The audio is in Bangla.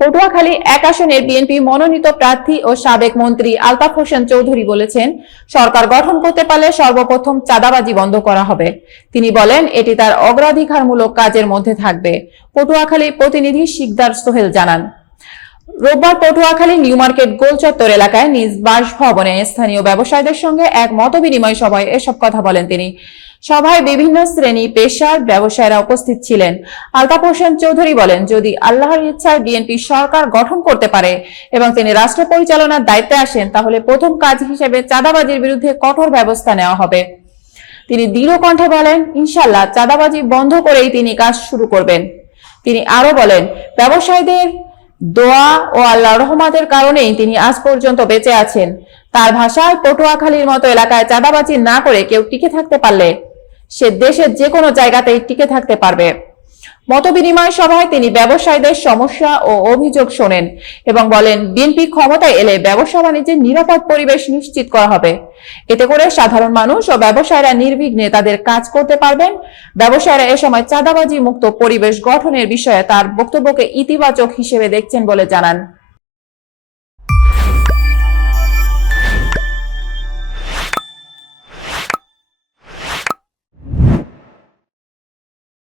পটুয়াখালী এক আসনের বিএনপি মনোনীত প্রার্থী ও সাবেক মন্ত্রী আলতাফ হোসেন চৌধুরী বলেছেন, সরকার গঠন করতে পারলে সর্বপ্রথম চাঁদাবাজি বন্ধ করা হবে। তিনি বলেন, এটি তার অগ্রাধিকারমূলক কাজের মধ্যে থাকবে। পটুয়াখালী প্রতিনিধি শিকদার সোহেল জানান। রোববার পটুয়াখালী, নিউ মার্কেট গোল চত্বর এলাকায় নিজ বাসভবনে স্থানীয় ব্যবসায়ীদের সঙ্গে এক মতবিনিময় সভায় এসব কথা বলেন তিনি। সভায় বিভিন্ন শ্রেণি, পেশার ব্যবসায়ীরা উপস্থিত ছিলেন। আলতাফ হোসেন চৌধুরী বলেন, যদি আল্লাহর ইচ্ছায় বিএনপি সরকার গঠন করতে পারে এবং তিনি রাষ্ট্র পরিচালনার দায়িত্বে আসেন, তাহলে প্রথম কাজ হিসেবে চাঁদাবাজির বিরুদ্ধে কঠোর ব্যবস্থা নেওয়া হবে। তিনি দৃঢ় কণ্ঠে বলেন ইনশাল্লাহ চাঁদাবাজি বন্ধ করেই তিনি কাজ শুরু করবেন। তিনি আরও বলেন, ব্যবসায়ীদের দোয়া ও আল্লাহ রহমাতের কারণেই তিনি আজ পর্যন্ত বেঁচে আছেন। তার ভাষায় পটুয়াখালীর মতো এলাকায় চাঁদাবাজি না করে কেউ টিকে থাকতে পারলে, সে দেশের যে কোনো জায়গাতেই টিকে থাকতে পারবে। মতবিনিময় সভায় তিনি ব্যবসায়ীদের সমস্যা ও অভিযোগ শোনেন এবং বলেন, বিএনপি ক্ষমতায় এলে ব্যবসা বাণিজ্যের নিরাপদ পরিবেশ নিশ্চিত করা হবে। এতে করে সাধারণ মানুষ ও ব্যবসায়ীরা নির্বিঘ্নে তাদের কাজ করতে পারবেন। ব্যবসায়ীরা এ সময় চাঁদাবাজি মুক্ত পরিবেশ গঠনের বিষয়ে তার বক্তব্যকে ইতিবাচক হিসেবে দেখছেন বলে জানান।